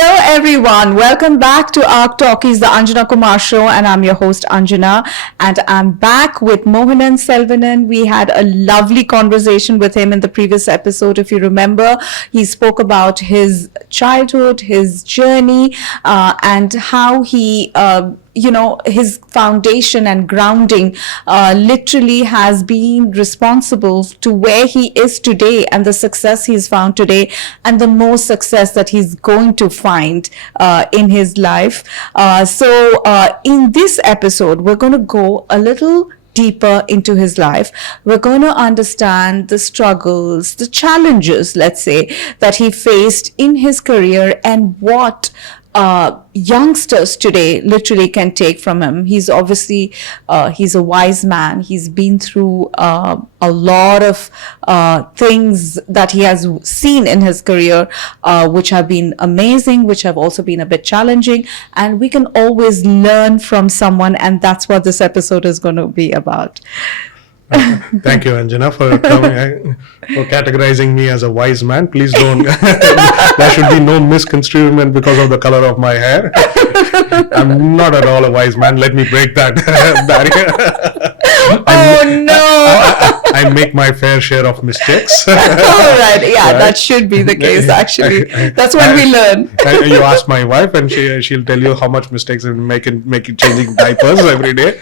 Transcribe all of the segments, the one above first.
Hello everyone, welcome back to our Talkies, the Anjana Kumar Show, and I'm your host Anjana, and I'm back with Mohanaselevan. We had a lovely conversation with him in the previous episode. If you remember, he spoke about his childhood, his journey, and how he his foundation and grounding literally has been responsible to where he is today and the success he's found today and the more success that he's going to find in his life. So in this episode, we're going to go a little deeper into his life. We're going to understand the struggles, the challenges, let's say, that he faced in his career and what youngsters today literally can take from him. He's obviously he's a wise man. He's been through a lot of things that he has seen in his career, which have been amazing, which have also been a bit challenging, and we can always learn from someone, and that's what this episode is going to be about. Thank you, Anjana, for categorizing me as a wise man. Please don't. There should be no misconstruement because of the color of my hair. I'm not at all a wise man. Let me break that barrier. Oh no! I make my fair share of mistakes. All right, yeah, right? That should be the case. Actually, that's when we learn. You ask my wife, and she'll tell you how much mistakes I make changing diapers every day.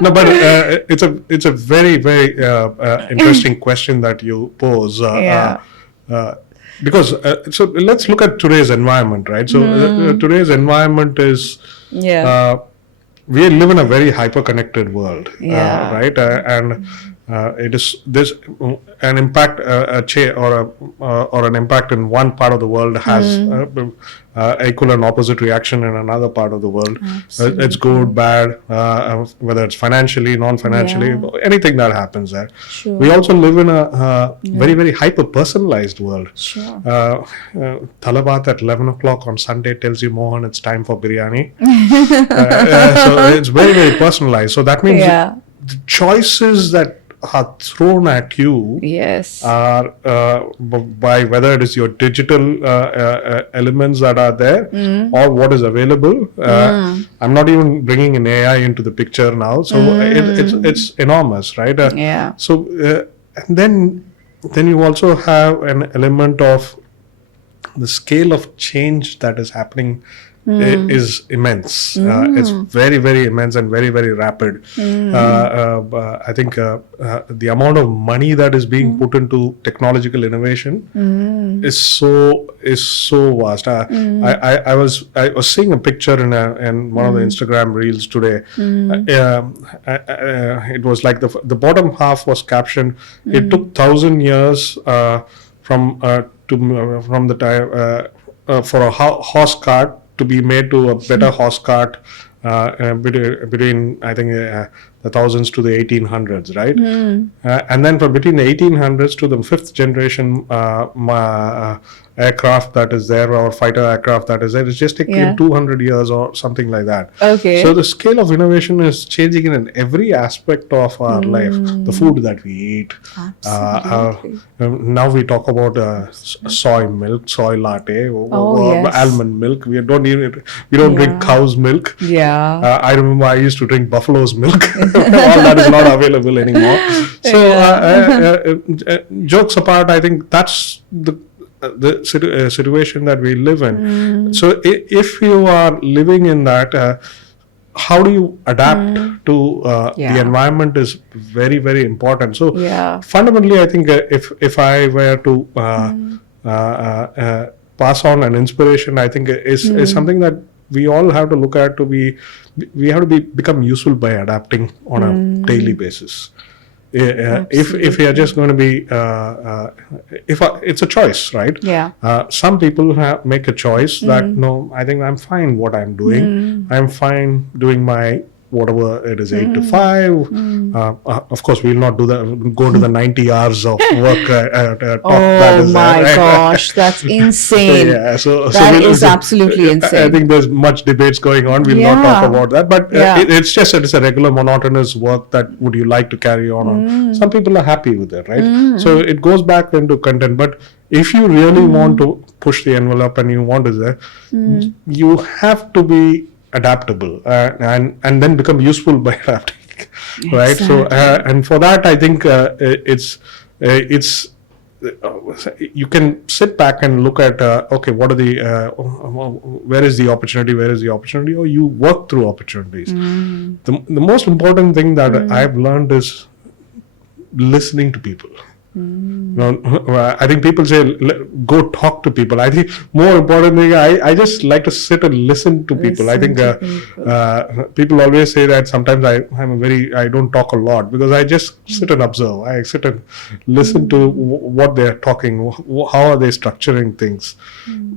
No, but it's a very interesting question that you pose. Because so let's look at today's environment, right? So today's environment is we live in a very hyper-connected world, right? And it is this an impact or an impact in one part of the world has equal and opposite reaction in another part of the world. It's good, bad, whether it's financially, non-financially, anything that happens there. Sure. We also live in a very hyper-personalized world. Sure. Talabat at 11 o'clock on Sunday tells you, Mohan, it's time for biryani. So it's very personalized. So that means the choices that are thrown at you are by whether it is your digital elements that are there or what is available. I'm not even bringing an AI into the picture now, so it's enormous, right? So and then you also have an element of the scale of change that is happening is immense. It's very immense and very rapid. I think the amount of money that is being put into technological innovation is so vast. I was seeing a picture in one of the Instagram reels today. It was like the bottom half was captioned, it took 1,000 years from the time for a horse cart to be made to a better horse cart between I think the thousands to the 1800s, right? And then from between the 1800s to the fifth generation aircraft that is there, or fighter aircraft that is there, it's just taking 200 years or something like that. Okay. So the scale of innovation is changing in every aspect of our life. The food that we eat. Now we talk about soy milk, soy latte, or almond milk. We don't drink cow's milk. I remember I used to drink buffalo's milk. All that is not available anymore. So jokes apart, I think that's the situation that we live in. So if you are living in that, how do you adapt to the environment is very important. So fundamentally, I think if I were to pass on an inspiration, I think is something that we all have to look at. We have to become useful by adapting on a daily basis. If we are just going to be, it's a choice, right? Some people make a choice that no, I think I'm fine what I'm doing. I'm fine doing my whatever it is, 8 to 5. Of course, we'll not do that. Go to the 90 hours of work. Oh my gosh, that's insane. Yeah, That is absolutely insane. I think there's much debates going on. We'll not talk about that. But it's just that it's a regular monotonous work that would you like to carry on. Some people are happy with it, right? So it goes back into content. But if you really want to push the envelope and you want to, you have to be adaptable and then become useful by adapting. Right. So and for that I think it's you can sit back and look at okay, what are the where is the opportunity, or you work through opportunities. The most important thing that I've learned is listening to people. I think people say go talk to people. I think more importantly, I just like to sit and listen to people. I think people always say that sometimes I don't talk a lot because I just sit and observe. I sit and listen to what they're talking, how are they structuring things.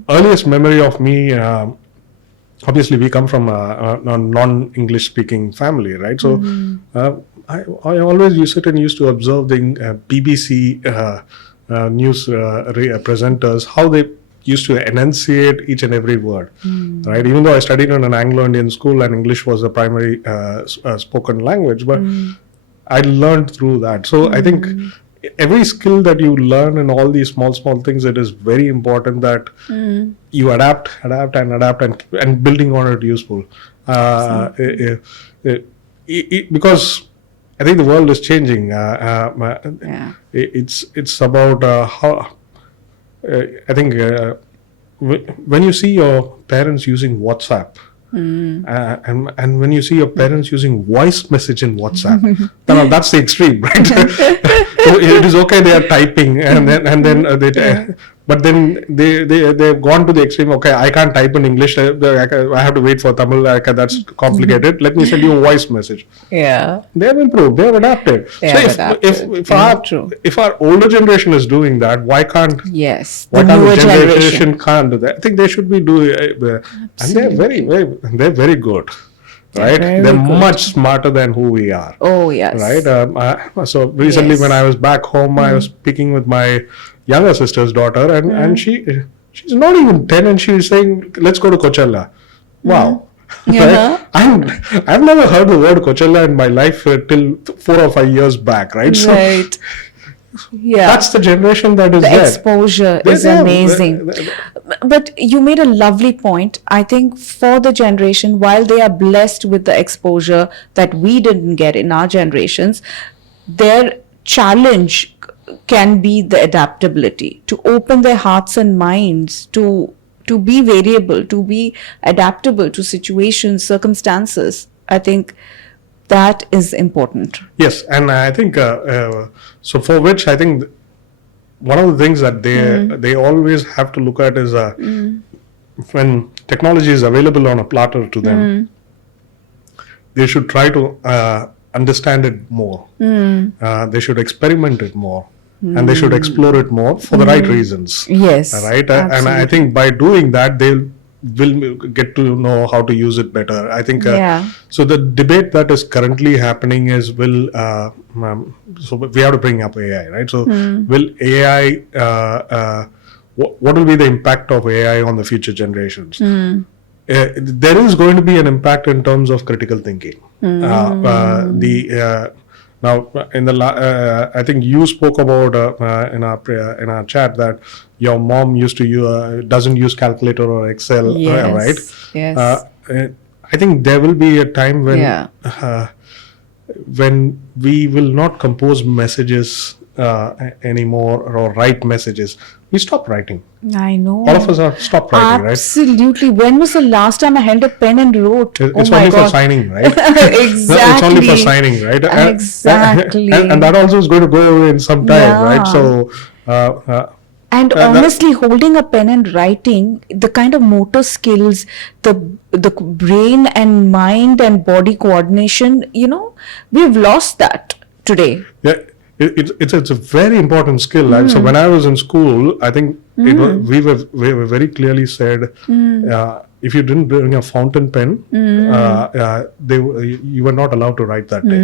Earliest memory of me, obviously we come from a non-English speaking family, right? So I always used to observe the BBC news presenters, how they used to enunciate each and every word, right? Even though I studied in an Anglo-Indian school and English was the primary spoken language, but I learned through that. So I think every skill that you learn in all these small things, it is very important that you adapt and building on it useful. Because I think the world is changing. It's about how I think when you see your parents using WhatsApp, and when you see your parents using voice message in WhatsApp, that's the extreme, right? So it is okay they are typing and then they. But then they've gone to the extreme. Okay, I can't type in English. I have to wait for Tamil. That's complicated. Let me send you a voice message. Yeah, they have improved. They have adapted. If our older generation is doing that, why can't the generation can't do that? I think they should be doing. And they're very good. Right, they're much smarter than who we are. Oh yes. Right. So recently, when I was back home, I was speaking with my younger sister's daughter, and she's not even 10, and she was saying, "Let's go to Coachella." Wow. Right? I've never heard the word Coachella in my life till 4 or 5 years back. Right. Right. Yeah, that's the generation that is the exposure is amazing. But you made a lovely point. I think for the generation, while they are blessed with the exposure that we didn't get in our generations, their challenge can be the adaptability, to open their hearts and minds to be variable, to be adaptable to situations, circumstances. I think that is important. Yes, and I think so. For which I think one of the things that they always have to look at is when technology is available on a platter to them, they should try to understand it more. They should experiment it more, and they should explore it more for the right reasons. Yes, right. And I think by doing that, they'll will get to know how to use it better. I think so the debate that is currently happening is so we have to bring up AI, right? So will AI what will be the impact of AI on the future generations? There is going to be an impact in terms of critical thinking. Now, in the I think you spoke about in our chat that your mom used to doesn't use calculator or Excel, right? Yes. I think there will be a time when we will not compose messages anymore or write messages. We stop writing. I know. All of us have stopped writing, right? Absolutely. When was the last time I held a pen and wrote? It's only for signing, right? Exactly. It's only for signing, right? Exactly. And that also is going to go away in some time, right? So. And honestly, holding a pen and writing, the kind of motor skills, the brain and mind and body coordination, we've lost that today. Yeah. It's a very important skill. So when I was in school, I think we were very clearly said if you didn't bring a fountain pen, you were not allowed to write that day.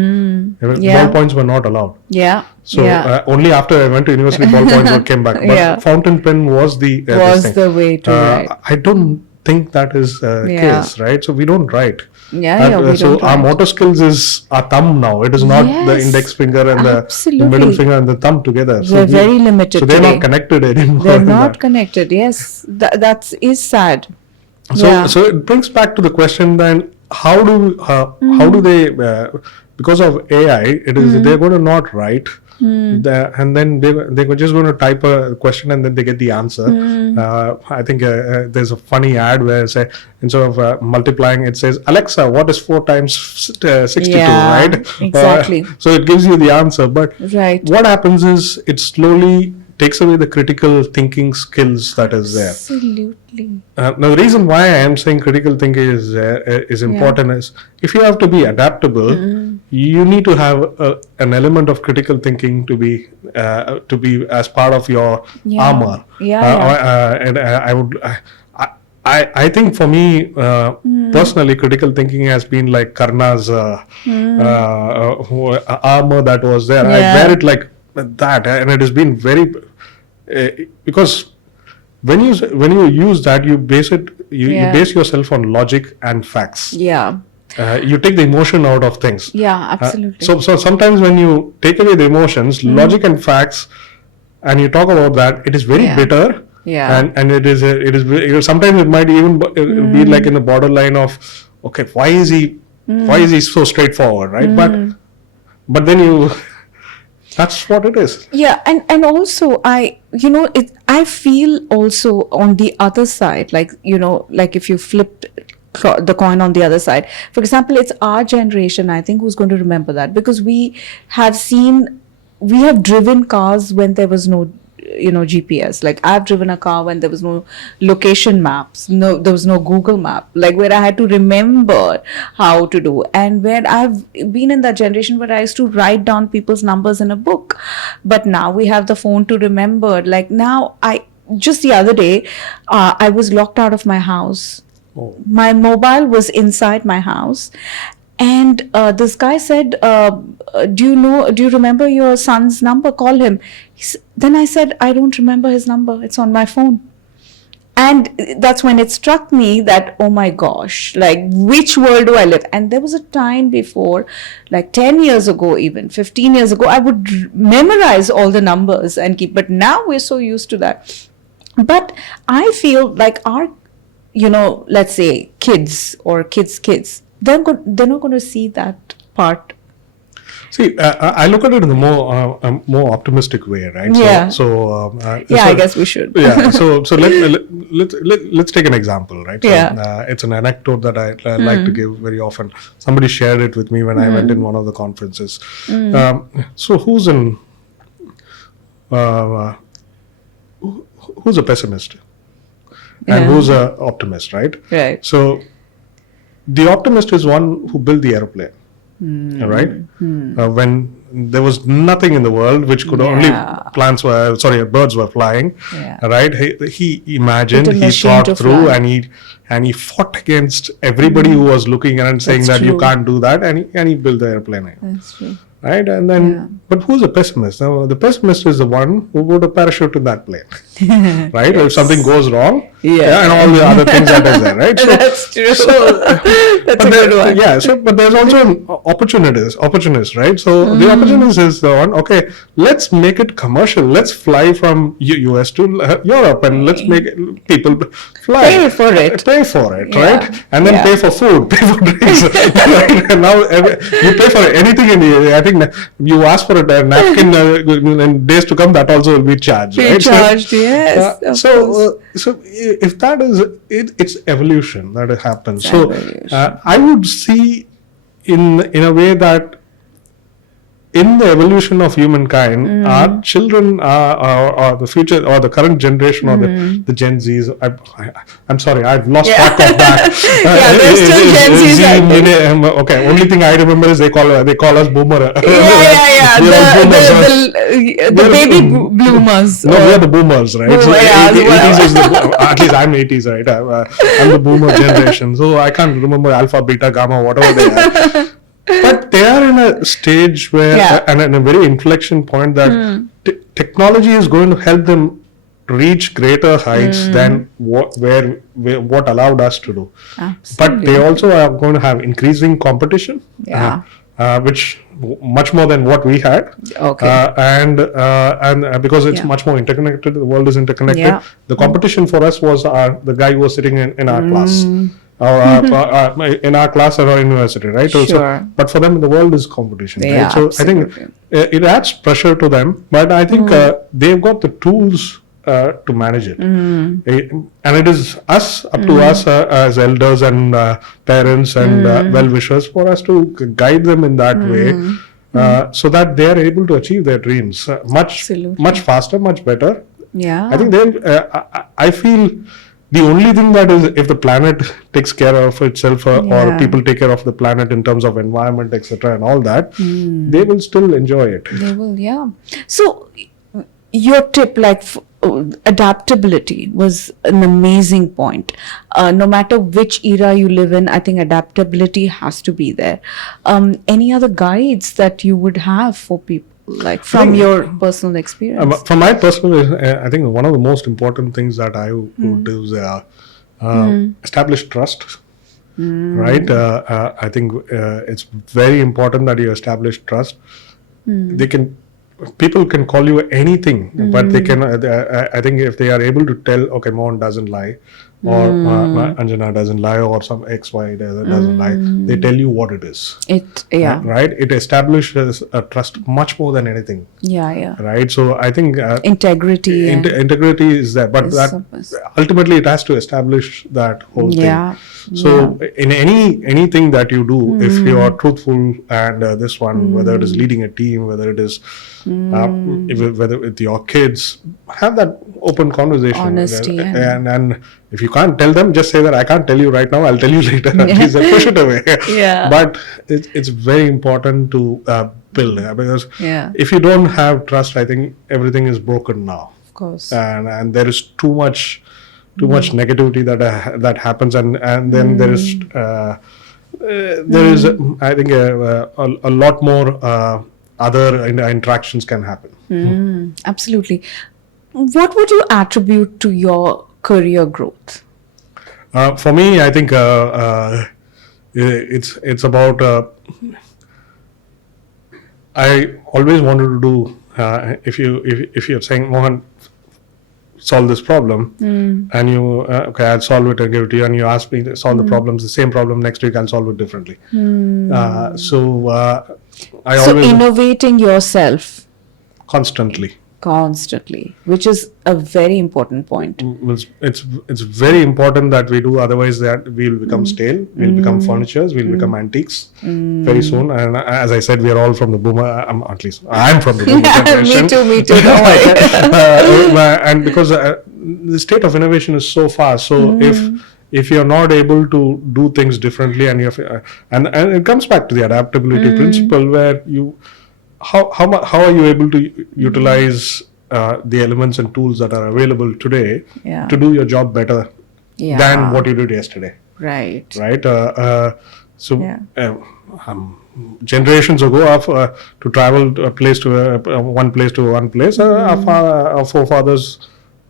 Ballpoints were not allowed. Yeah. So only after I went to university, ballpoints came back. But fountain pen was the the way to write. I don't think that is case, right? So we don't write. So our motor skills is our thumb now. It is not the index finger and the middle finger and the thumb together. They're very limited. So they're not connected anymore. They're not connected. Yes, that is sad. So it brings back to the question then: how do they because of AI? They're going to not write. And then they were just going to type a question and then they get the answer. I think there's a funny ad where say instead of multiplying, it says, Alexa, what is 4 times 62, right? Exactly. So it gives you the answer. But what happens is it slowly takes away the critical thinking skills that is there. Absolutely. Now the reason why I am saying critical thinking is important is if you have to be adaptable, you need to have an element of critical thinking to be as part of your armor. And I think for me personally, critical thinking has been like Karna's armor that was there. I wear it like that, and it has been very because when you use that, you base yourself on logic and facts. You take the emotion out of things. Absolutely. So sometimes when you take away the emotions, logic and facts, and you talk about that, it is very bitter. And it is sometimes it might even be like in the borderline of, okay, why is he so straightforward, right? But then that's what it is. And also I feel also on the other side, like like if you flipped the coin on the other side, for example, it's our generation, I think, who's going to remember that, because we have driven cars when there was no GPS. Like I've driven a car when there was no location maps, there was no Google map, like where I had to remember how to do. And where I've been in that generation where I used to write down people's numbers in a book, but now we have the phone to remember. Like now, just the other day, I was locked out of my house. My mobile was inside my house. And this guy said, do you remember your son's number? Call him. Then I said, I don't remember his number. It's on my phone. And that's when it struck me that, oh my gosh, like which world do I live? And there was a time before, like 10 years ago, even 15 years ago, I would memorize all the numbers and keep, but now we're so used to that. But I feel like our, let's say kids or kids, they're not going to see that part. See, I look at it in the more optimistic way, right? I guess we should. So let's take an example, right? So, it's an anecdote that I like to give very often. Somebody shared it with me when I went in one of the conferences. So who's a pessimist? And who's an optimist, right? Right. So the optimist is one who built the airplane, right? When there was nothing in the world, which could only birds were flying, right? He imagined, he thought through, and he fought against everybody who was looking and saying that you can't do that, and he built the airplane. That's true. Right, and then, but who's a pessimist? Now, the pessimist is the one who put a parachute in that plane, right? If something goes wrong, and all the other things that is there, right? So, that's true. That's a good one. But there's also an opportunist, right? So the opportunist is the one. Okay, let's make it commercial. Let's fly from US to Europe, and let's make people fly. Pay for it, right? And then pay for food, pay for drinks. Right? And now you pay for anything in the. I think you ask for a napkin in days to come, that also will be charged. Charged, yes. So if that is it's evolution that happens. I would see in a way that in the evolution of humankind, our children are the future or the current generation or the Gen Zs. I'm sorry, I've lost track of that. There's still Gen Zs out there. Okay, only thing I remember is they call us boomer. Yeah. We're all boomers. The baby bloomers. No, we are the boomers, right? So 80s is at least I'm 80s, right? I'm the boomer generation, so I can't remember alpha, beta, gamma, whatever they are. But they are in a stage where, and in a very inflection point that technology is going to help them reach greater heights than what allowed us to do. Absolutely. But they also are going to have increasing competition, which much more than what we had. Okay. And because it's much more interconnected, the world is interconnected. Yeah. The competition for us was the guy who was sitting in our class. Or in our class or our university, right? Sure. So, but for them, the world is competition, Yeah, right? So absolutely. I think it adds pressure to them, but I think they've got the tools to manage it. And it is up to us as elders and parents and well-wishers for us to guide them in that way, so that they are able to achieve their dreams much faster, much better. Yeah. I think I feel the only thing that is, if the planet takes care of itself or people take care of the planet in terms of environment, etc. and all that, they will still enjoy it. They will, yeah. So your tip, like adaptability, was an amazing point. No matter which era you live in, I think adaptability has to be there. Any other guides that you would have for people? Like from your personal experience? From my personal, I think one of the most important things that I would do is establish trust. Right? I think it's very important that you establish trust. People can call you anything, but they can. I think if they are able to tell, okay, Mohan doesn't lie, or Anjana doesn't lie, or some XY doesn't lie, they tell you what it is. Right. It establishes a trust much more than anything. Right. So I think integrity. Integrity is there, but ultimately it has to establish that whole thing. So in anything that you do, if you are truthful and this one, whether it is leading a team, whether it is whether with your kids, have that open conversation. Honesty. And if you can't tell them, just say that I can't tell you right now, I'll tell you later. At least push it away. But it's very important to build, because if you don't have trust, I think everything is broken now. Of course. And there is too much negativity that happens, and then there is I think a lot more other interactions can happen. Absolutely. What would you attribute to your career growth? For me, I think it's about. I always wanted to do. If you're saying, Mohan, solve this problem, and you okay, I'll solve it and give it to you, and you ask me to solve the problems, the same problem next week, I'll solve it differently. So always innovating yourself constantly, which is a very important point. It's very important that we do, otherwise that we'll become stale, we'll become furnitures, we'll become antiques very soon. And as I said, we are all from the boomer, at least I'm from the boomer generation. Me too, don't worry. And because the state of innovation is so fast, so if you're not able to do things differently, and and it comes back to the adaptability principle, where how are you able to utilize the elements and tools that are available today to do your job better than what you did yesterday. Right. Generations ago, to travel one place to one place, our forefathers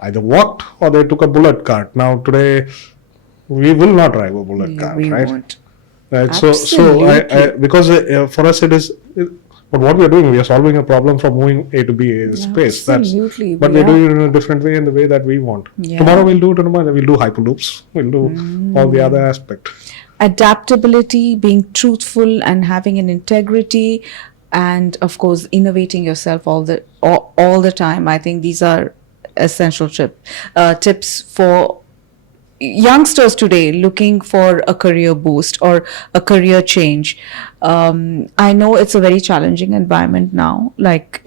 either walked or they took a bullock cart. Now today, we will not drive a bullock cart, right? Won't. Right. So because for us it is. But what we are doing, we are solving a problem from moving A to B space. Absolutely. But we're doing it in a different way, in the way that we want. Tomorrow we'll do hyperloops. We'll do all the other aspects. Adaptability, being truthful and having an integrity, and of course innovating yourself all the time. I think these are essential tips for youngsters today looking for a career boost or a career change, I know it's a very challenging environment now. Like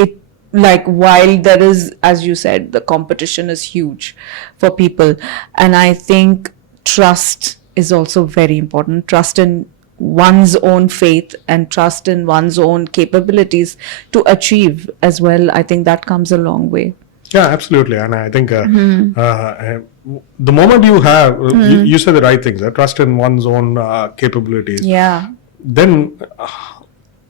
while there is, as you said, the competition is huge for people, and I think trust is also very important. Trust in one's own faith and trust in one's own capabilities to achieve as well. I think that comes a long way. Yeah, absolutely. And I think the moment you have, you say the right things, trust in one's own capabilities, Yeah. then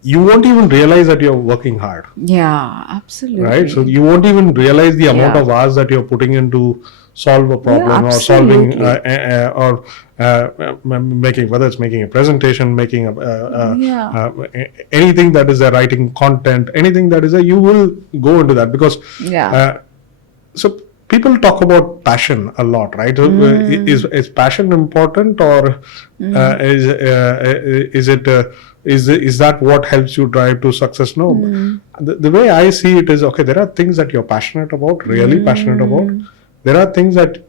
you won't even realize that you're working hard, Yeah, absolutely. right? So you won't even realize the amount Yeah. of hours that you're putting into solve a problem or solving or making, whether it's making a presentation, making anything that is a writing content, anything that is you will go into that because so people talk about passion a lot, right? Is passion important, or is that what helps you drive to success? No. The way I see it is, okay, there are things that you're passionate about, really passionate about. There are things that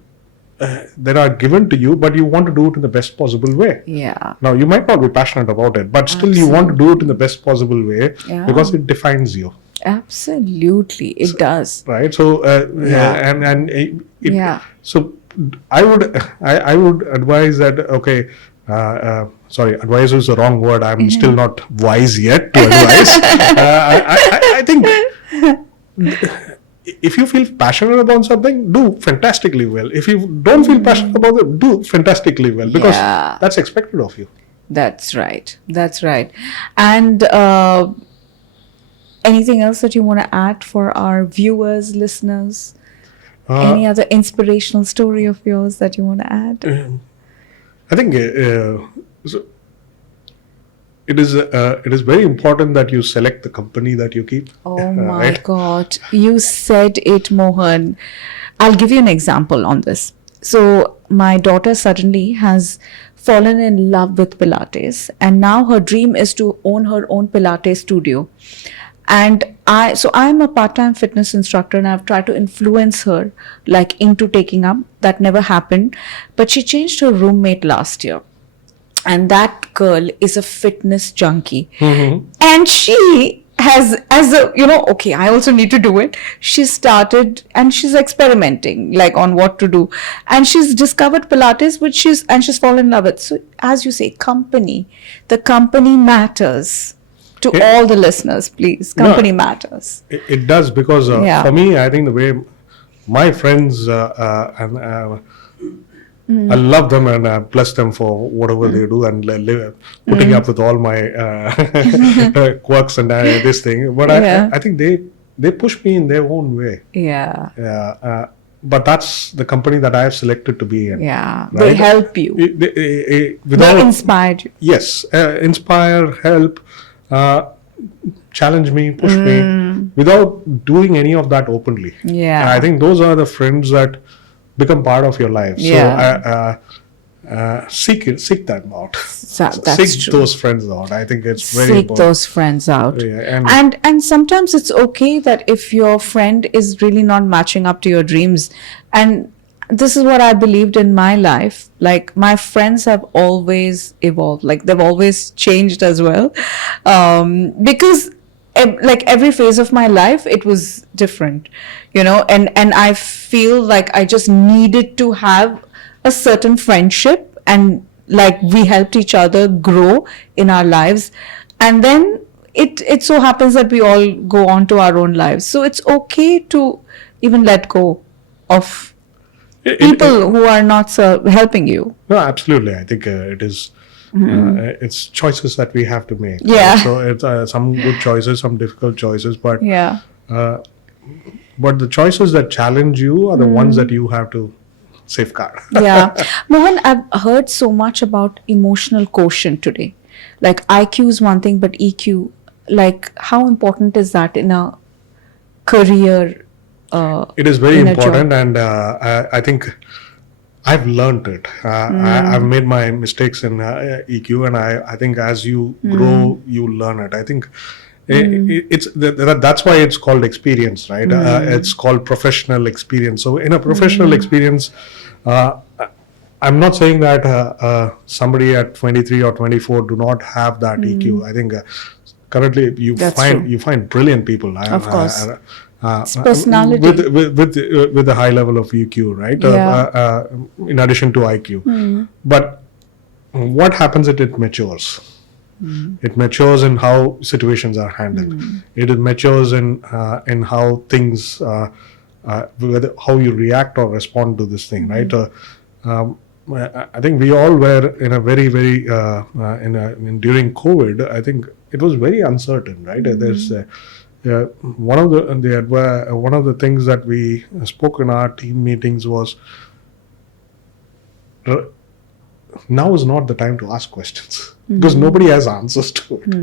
are given to you, but you want to do it in the best possible way. Yeah. Now, you might not be passionate about it, but still you want to do it in the best possible way because it defines you. Absolutely, it does. Right. So, so I would advise that, okay, sorry, advise is the wrong word. I'm still not wise yet to advise. I think if you feel passionate about something, do fantastically well. If you don't feel passionate about it, do fantastically well, because that's expected of you. That's right. That's right. And anything else that you want to add for our viewers, listeners? Any other inspirational story of yours that you want to add? I think it is very important that you select the company that you keep. Oh my right? God. You said it, Mohan. I'll give you an example on this. So my daughter suddenly has fallen in love with Pilates, and now her dream is to own her own Pilates studio. And I'm a part-time fitness instructor, and I've tried to influence her like into taking up. That never happened. But she changed her roommate last year. And that girl is a fitness junkie. And she has, okay, I also need to do it. She started and she's experimenting like on what to do. And she's discovered Pilates, which she's fallen in love with. So as you say, the company matters. To all the listeners, please, company matters. It does, because for me, I think the way my friends I love them and bless them for whatever they do and putting up with all my quirks and this thing. But I think they push me in their own way. Yeah. But that's the company that I have selected to be in. Yeah. Right? They help you. They inspired you. Yes. Inspire, help. Challenge me, push me, without doing any of that openly. Yeah. And I think those are the friends that become part of your life. Yeah. So seek them out. That's seek true. those friends out. I think it's very Seek important. those friends out. Yeah, and sometimes it's okay that if your friend is really not matching up to your dreams, and this is what I believed in my life. Like, my friends have always evolved. Like, they've always changed as well. Because like every phase of my life, it was different, and I feel like I just needed to have a certain friendship, and like we helped each other grow in our lives. And then it so happens that we all go on to our own lives. So it's okay to even let go of people who are not helping you. No, absolutely. I think it is. It's choices that we have to make. Yeah. Right? So it's some good choices, some difficult choices, but but the choices that challenge you are the ones that you have to safeguard. Yeah. Mohan, I've heard so much about emotional quotient today. Like, IQ is one thing, but EQ, like, how important is that in a career? It is very important, and I think I've learned it. I've made my mistakes in EQ, and I think as you grow, you learn it. I think that's why it's called experience, right? It's called professional experience. So in a professional experience, I'm not saying that somebody at 23 or 24 do not have that EQ. I think currently That's true. you find brilliant people. Of course. It's Uh, personality. with a high level of EQ, right? Yeah. In addition to IQ, but what happens is it matures. It matures in how situations are handled. It matures in how things, whether how you react or respond to this thing, right? I think we all were in a very during COVID. I think it was very uncertain, right? There's one of the things that we spoke in our team meetings was, now is not the time to ask questions because nobody has answers to it.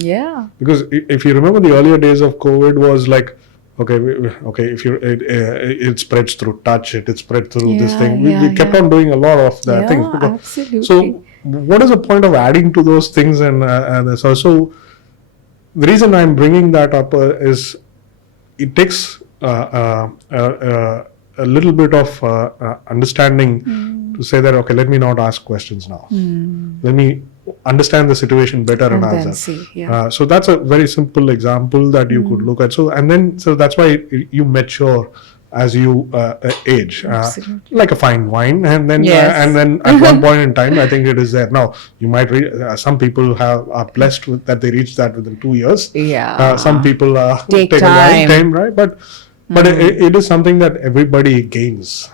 Yeah. Because if you remember, the earlier days of COVID was like, okay, if you it spreads through touch, it spread through this thing. We kept on doing a lot of the things. Absolutely. So what is the point of adding to those things? And so the reason I'm bringing that up is it takes a little bit of understanding to say that, okay, let me not ask questions now. Let me understand the situation better and then answer. see, yeah. So that's a very simple example that you could look at. So that's why you mature as you age, like a fine wine, and then at one point in time, I think it is there. Now you might some people are blessed with that, they reach that within 2 years. Yeah. Some people Take a time. long time, right? But it is something that everybody gains.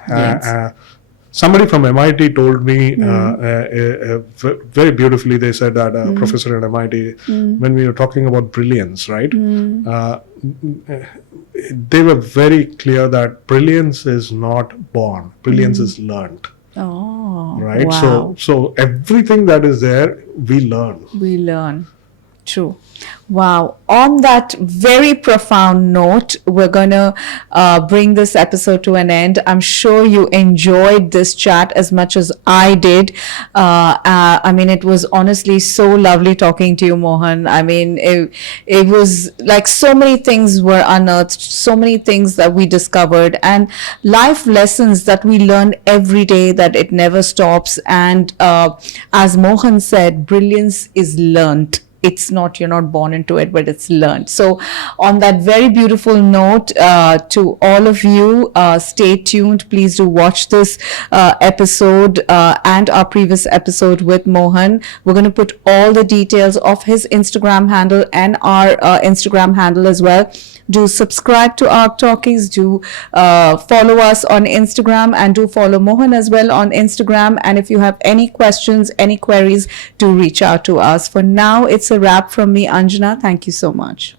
Somebody from MIT told me very beautifully. They said that a professor at MIT, when we were talking about brilliance, right? They were very clear that brilliance is not born; brilliance is learned. Oh, right. Wow. So everything that is there, we learn. We learn. True. Wow. On that very profound note, we're going to bring this episode to an end. I'm sure you enjoyed this chat as much as I did. I mean, it was honestly so lovely talking to you, Mohan. I mean, it was like so many things were unearthed, so many things that we discovered, and life lessons that we learn every day, that it never stops. And as Mohan said, brilliance is learnt. It's not, you're not born into it, but it's learned. So on that very beautiful note, to all of you, stay tuned. Please do watch this episode and our previous episode with Mohan. We're going to put all the details of his Instagram handle and our Instagram handle as well. Do subscribe to our Talkies. Do follow us on Instagram, and do follow Mohan as well on Instagram. And if you have any questions, any queries, do reach out to us. For now, it's a wrap from me, Anjana. Thank you so much.